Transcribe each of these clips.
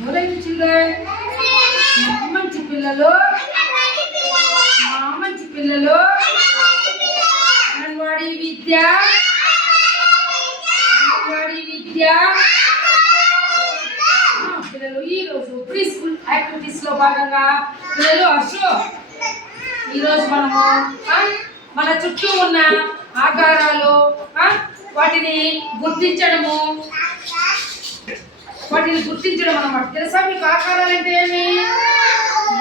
ఎవరైతే చిల్డ్రన్ మంచి పిల్లలు మంచి పిల్లలు అంగన్వాడీ విద్య పిల్లలు ఈరోజు ప్రీ స్కూల్ యాక్టివిటీస్ లో భాగంగా పిల్లలు ఈరోజు మనము మన చుట్టూ ఉన్న ఆకారాలు వాటిని గుర్తించడం అన్నమాట. తెలుసా మీకు ఆకారాలు అంటే ఏమి?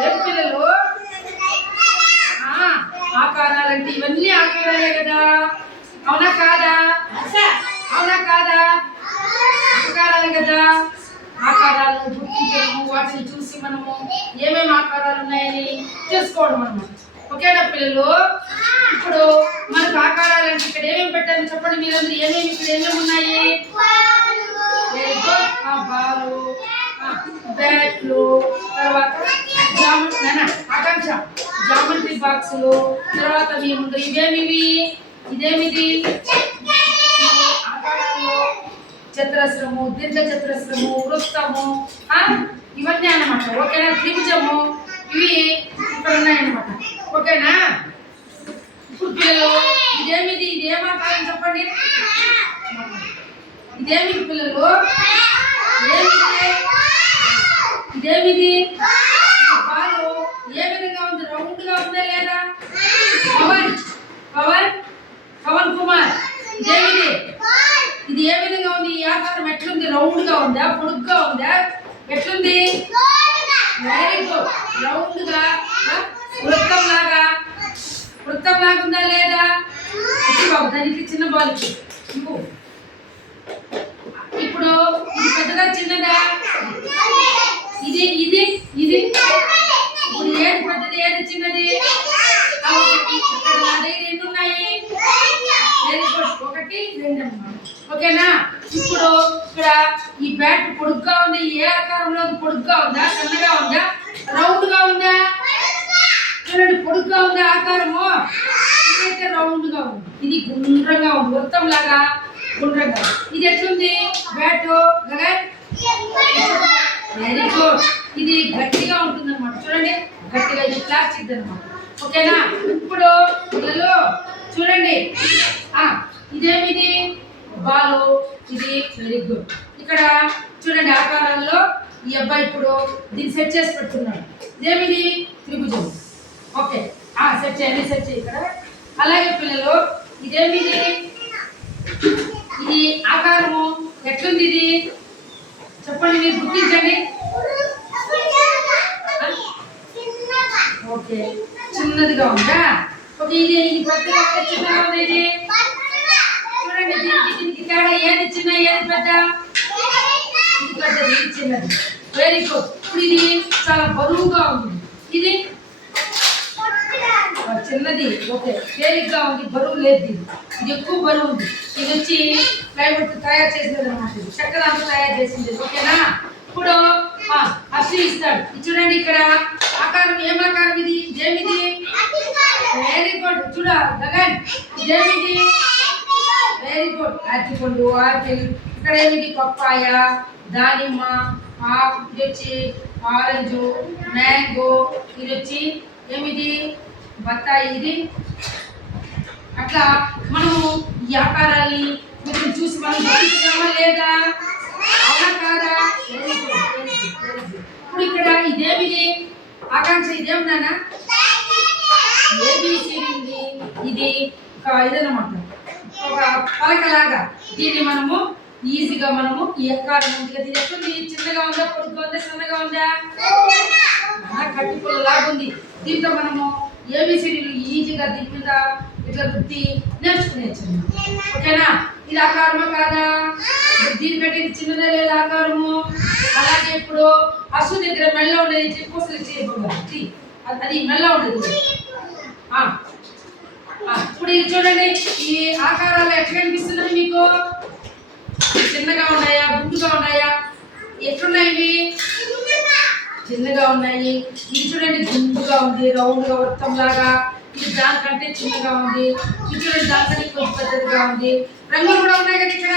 ఏం పిల్లలు ఆకారాలంటే ఇవన్నీ ఆకారాలే కదా, అవునా కాదా? ఆకారాలు కదా. ఆకారాలను గుర్తించడము, వాటిని చూసి మనము ఏమేమి ఆకారాలు ఉన్నాయని తెలుసుకోవడం అన్నమాట. ఓకేనా పిల్లలు? ఇప్పుడు మనకు ఆకారాలు అంటే ఇక్కడ ఏమేమి పెట్టారు చెప్పండి మీరందరూ. ఇక్కడ ఏమేమి ఉన్నాయి? బాలు, బ్యాట్లు, తర్వాత ఆకాంక్ష జామెట్రీ బాక్సులు, తర్వాత ఇదేమిది ఆకారాల్లో చతురస్రము, దీర్ఘ చతురస్రము, వృత్తము, ఇవన్నీ అన్నమాట. ఓకేనా? త్రిభుజము, ఇవి ఇక్కడ ఉన్నాయన్నమాట. ఓకేనా? ఇప్పుడు పిల్లలు ఇదేం ఆకారం చెప్పండి. ఇదేమిది పిల్లలు? ఇదేమిది బాలు ఏ విధంగా ఉంది? రౌండ్ గా ఉందా లేదా? పవన్ కుమార్ ఇది ఏ విధంగా ఉంది? ఈ ఆకారం ఎట్లుంది? రౌండ్ గా ఉందా, పొడుగ్గా ఉందా, ఎట్లుంది? Very good. రౌండ్ గా వృత్తం లాగా ఉందా లేదా? బాబు దానికి చిన్న బాల్ ఇప్పుడు ఇది పెద్దదా చిన్నదా? ఇది ఇప్పుడు ఏది పెద్దది ఏది చిన్నది? రెండు ఉన్నాయి. Very good. 1, 2 అన్నమాట. ఓకేనా? ఇప్పుడు ఇక్కడ ఈ బ్యాట్ పొడుగ్గా ఉంది. ఏ ఆకారంలో పొడుగ్గా ఉందా, సన్నగా ఉందా, రౌండ్ గా ఉందా? చూడండి, పొడుగ్గా ఉందా ఆకారము? ఇదైతే రౌండ్ గా ఉంది. ఇది గుండ్రంగా ఉంది, వృత్తం లాగా గుండ్రంగా. ఇది ఎట్లుంది బ్యాట్ గగన్? Very good. ఇది గట్టిగా ఉంటుంది అన్నమాట. చూడండి, గట్టిగా. ఇది ప్లాస్టిక్ అన్నమాట. ఓకేనా? ఇప్పుడు పిల్లలు చూడండి, ఇదేమిది బాలు, ఇది వెరీ గుడ్. ఇక్కడ చూడండి ఆకారాల్లో ఈ అబ్బాయి ఇప్పుడు దీన్ని సెట్ చేసి పెడుతున్నాడు. ఇదేమిది? త్రిభుజం. ఓకే, సెట్ చేయి ఇక్కడ. అలాగే పిల్లలు ఇదేమిది? ఇది ఆకారము ఎట్లుంది? ఇది చెప్పండి, మీరు గుర్తించండి. ఓకే, చిన్నదిగా ఉందా? ఓకే, ఇది పెద్దగా చిన్నగా ఉంది. ఇది చూడండి, దీనికి తేడా ఏది చిన్న ఏది పెద్ద? ఇది పెద్దది, ఇది చిన్నది. Very good. ఇప్పుడు ఇది చాలా బరువుగా ఉంది. ఇది చిన్నది. ఓకే, తేలిగ్గా ఉంది, బరువు లేదు. ఇది ఎక్కువ బరువు ఉంది. ఇది వచ్చి ప్లైవుడ్ తయారు చేసినది అనమాట. చక్రాలు తయారు చేసింది. ఓకేనా? ఇప్పుడు అసలు ఇస్తాడు. చూడండి ఇక్కడ ఆకారం ఏం ఆకారం? ఇది ఇదేమిది? Very good. చూడ గగన్, ఇదేమిది? Very good. అరటిపండు, ఆపిల్. ఇక్కడ ఏమిటి? పప్పాయ, దానిమ్మ, ఇది వచ్చి ఆరెంజ్, మ్యాంగో. ఇది వచ్చి ఏమిది? బత్తాయి. ఇది అట్లా మనము ఈ ఆకారాన్ని కొంచెం చూసి మనం గుర్తించామా లేదా? అవునా కాదా? ఇప్పుడు ఇక్కడ ఇదేమిది? ఆకాంక్ష ఇదేమన్నా? ఏబిసిడి. ఇది ఒక ఇదన్నమాట, ఒక పలకలాగా. దీన్ని మనము ఈజీగా మనము ఈ ఆకారం ఉంది కదా, ఇది ఎట్లుంది? చిన్నగా ఉందా, పొడుగ్గా ఉందా, సన్నగా ఉందా? కట్టి పుల్లలాగా ఉంది. దీంతో మనము ఏబిసిడీలు ఈజీగా దీని మీద ఇట్లా వృత్తి నేర్చుకునేచ్చు. ఓకేనా? ఇది ఆకారమా కాదా? దీనికంటే ఇది చిన్నదే లేదా ఆకారము? అలాగే ఇప్పుడు అసు దగ్గర మెల్ల ఉండేది పూసలు చేయబోతుంది. అది మెల్ల ఉండేది. ఇప్పుడు ఇది చూడండి, ఈ ఆకారాలు ఎట్లా కనిపిస్తున్నాయి మీకు? చిన్నగా ఉన్నాయా, గుండుగా ఉన్నాయా? ఎట్లున్నాయి? చిన్నగా ఉన్నాయి. ఇది చూడండి, గుండుగా ఉంది, రౌండ్ గా వృత్తం లాగా. ఇది దానికంటే చిన్నగా ఉంది. ఇది చూడండి, దానికంటే కొంచెం పెద్దదిగా ఉంది. రంగులు కూడా ఉన్నాయి కదా ఇక్కడ.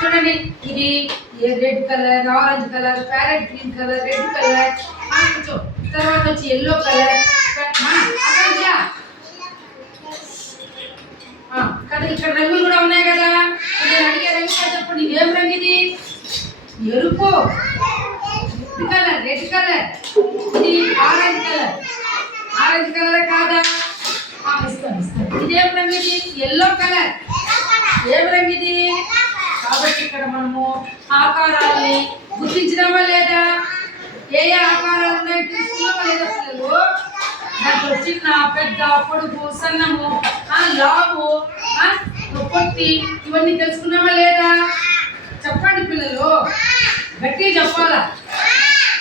చూడండి, ఇది red colour, orange colour, parrot green colour, red colour, కూర్చో. తర్వాత వచ్చి ఎల్లో కలర్ కదా. ఇక్కడ రంగులు కూడా ఉన్నాయి కదా. నేను అడిగే రంగు చెప్పండి, ఏం రంగు ఇది? ఎరుపు. Red colour, red colour. ఇది ఆరెంజ్ కలర్, ఆరెంజ్ కలర్ కాదా? ఇస్తాను. ఇదేం రంగు? ఇది ఎల్లో కలర్. ఏం రంగు ఇది? కాబట్టి ఇక్కడ మనము ఆకారాలని గుర్తించడమా లేదా? ఏ ఏ ఆకారాలు ఉన్నాయో తెలుసుకున్నామా లేదా పిల్లలు? దాంట్లో చిన్న, పెద్ద, పొడుగు, సన్నము, లావు, పొట్టి, ఇవన్నీ తెలుసుకున్నామా లేదా? చెప్పండి పిల్లలు, గట్టిగా చెప్పాలా?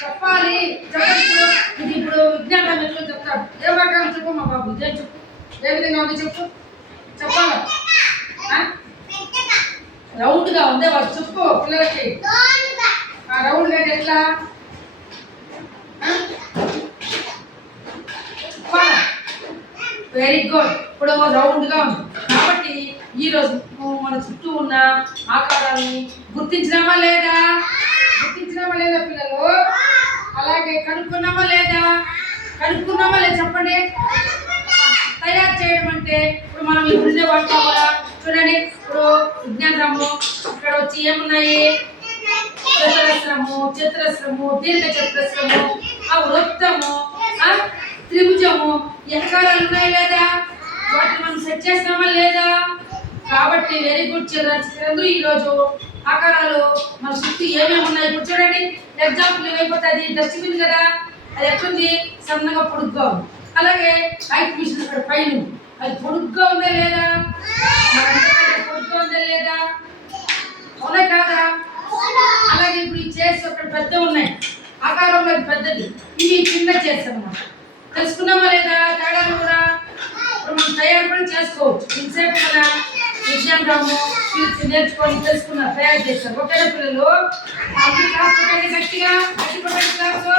చెప్పాలి. చెప్పండి. ఇది ఇప్పుడు విజ్ఞానం ఎట్లా చెప్తారు? ఏ భాగం చెప్పు మా బాబు, ఇదే చెప్పు. ఏ విధంగా ఉంది చెప్పు, చెప్పాలా? రౌండ్ గా ఉందే వాళ్ళు చెప్పు పిల్లలకి. రౌండ్ గా ఎట్లా? Very good. ఇప్పుడు రౌండ్ గా ఉంది. కాబట్టి ఈ రోజు మన చుట్టూ ఉన్న ఆకారాన్ని గుర్తించినామా లేదా? గుర్తించినామా లేదా పిల్లలు? అలాగే కనుక్కున్నామా లేదా? కనుక్కున్నామా లేదా చెప్పండి. తయారు చేయడం అంటే ఇప్పుడు మనం ఈ ఉండే వాటిలో కూడా చూడండి. ఇప్పుడు విజ్ఞానము ఇక్కడ వచ్చి ఏమున్నాయి? చతురస్రము, చతురస్రము, దీర్ఘ చతురస్రము, వృత్తము, త్రిభుజము, ఆకారాలు ఉన్నాయి లేదా? వాటిని మనం సెట్ చేసినామా లేదా? కాబట్టి వెరీ గుడ్ చిల్డ్రన్స్. ఈ రోజు ఆకారాలు మన చుట్టూ ఏమేమి ఉన్నాయి ఇప్పుడు చూడండి. ఎగ్జాంపుల్ ఏమైపోతుంది? డస్ట్బిన్ కదా, అది ఎట్లుంది? సన్నగా పొడుగ్గా ఉంది. అలాగే లైట్ మిషన్ అక్కడ పైన అది పొడుగ్గా ఉందా లేదా? పొడుగ్గా ఉందా లేదా? అవునా కాదా? అలాగే ఇప్పుడు ఈ చైర్స్ అక్కడ పెద్ద ఉన్నాయి, ఆకారంలో పెద్దది, ఇవి చిన్న చైర్స్ అన్నమాట. తెలుసుకున్నామా లేదా? తేడాలు కూడా ఇప్పుడు మనం తయారు కూడా చేసుకోవచ్చు. ఇంతసేపు మన విజ్ఞానము నేర్చుకొని తెలుసుకున్నారు, తయారు చేస్తారు. ఓకేనా పిల్లలు? గట్టిగా గట్టి పడండి క్లాసు.